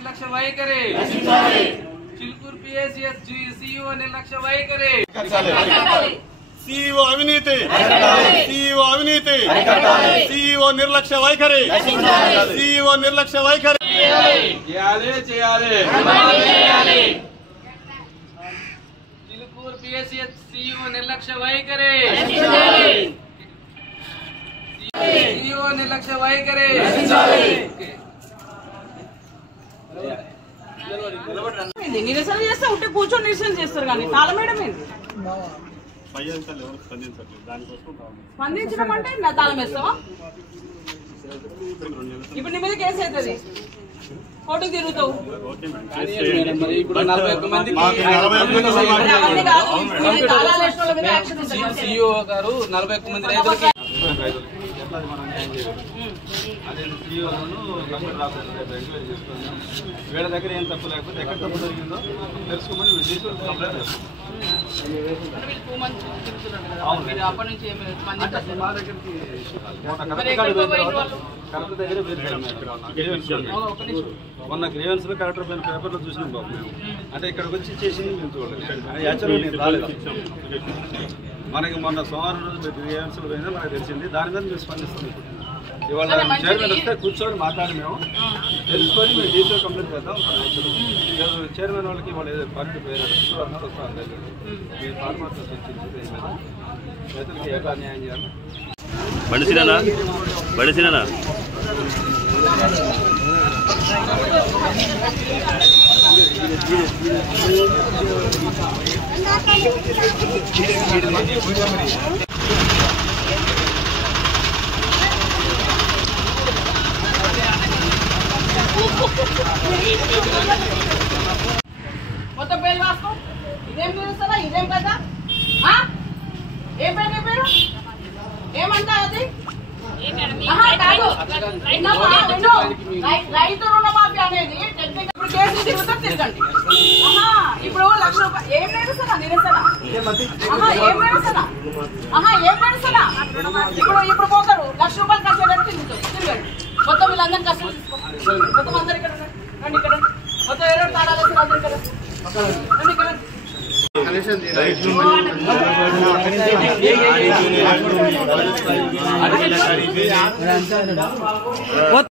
నిర్లక్ష్య వైఖరి Chilukuru PSCS CEO నిర్లక్ష్య వైఖరి CEO అవినీతి CEO అవినీతి CEO నిర్లక్ష్య వైఖరి CEO నిర్లక్ష్య వైఖరి చేయాలి చిలుకూరు పిఎస్సిఎస్ సిఇఓ నిర్లక్ష్య వైఖరి సిఇఓ నిర్లక్ష్య వైఖరి నిరసన చేస్తే ఉంటే కూర్చొని నిరసన చేస్తారు కానీ తాళమేయడం ఏంది? స్పందించడం అంటే నా తాళం వేస్తావా? ఇప్పుడు నీ మీద కేసు అవుతుంది, కోర్టుకు తిరుగుతావు. సిఇఓ గారు 41 మంది రైతులకి వీళ్ళ దగ్గర ఏం తప్పు లేకపోతే ఎక్కడ తప్పు జరిగిందో తెలుసుకోమని కంప్లైంట్ చేస్తాం. మా దగ్గరికి కలెక్టర్ దగ్గర మొన్న గ్రీవెన్స్ లో కలెక్టర్ పైన పేపర్లో చూసినాం బాబు మేము. అంటే ఇక్కడికి వచ్చి చేసింది మేము చూడలేదు. యాక్చువల్గా రాలేదు. మనకి మొన్న సోమవారం రోజు గ్రీవెన్స్ లో పోయినా మనకు తెలిసింది. దాని మీద మేము స్పందిస్తాం. ఇవాళ చైర్మన్ వస్తే కూర్చొని మాట్లాడి మేము తెలుసుకొని మేము డీసీ కంప్లైంట్ చేద్దాం. చైర్మన్ వాళ్ళకి వాళ్ళు ఏదో పార్టీ పోయినారు మీరు ఫార్మర్స్ వచ్చింది రైతులకి ఎలా న్యాయం చేయాలి. బడిసినా మొత్తం పేరు రాసుకో. ఇదేం నిలుస్తారా? ఇదేం కదా? ఏం పేరు చెప్పారు? ఏమంటారు అది? రైతు రుణమాఫీ అనేది ఇప్పుడు కేసులు తిరుగుతా తిరగండి. ఇప్పుడు 1,00,000 రూపాయలు ఏం నిరసన? ఏం నిరసన? ఇప్పుడు పోతారు 1,00,000 రూపాయలు ఖర్చు తిరగండి. మొత్తం వీళ్ళందరినీ కష్టం తీసుకోండి. మొత్తం అందరు ఇక్కడ రండి. ఇక్కడ మొత్తం 2 తాళాలు వేసి అందరు ఇక్కడ రండి. ఇక్కడ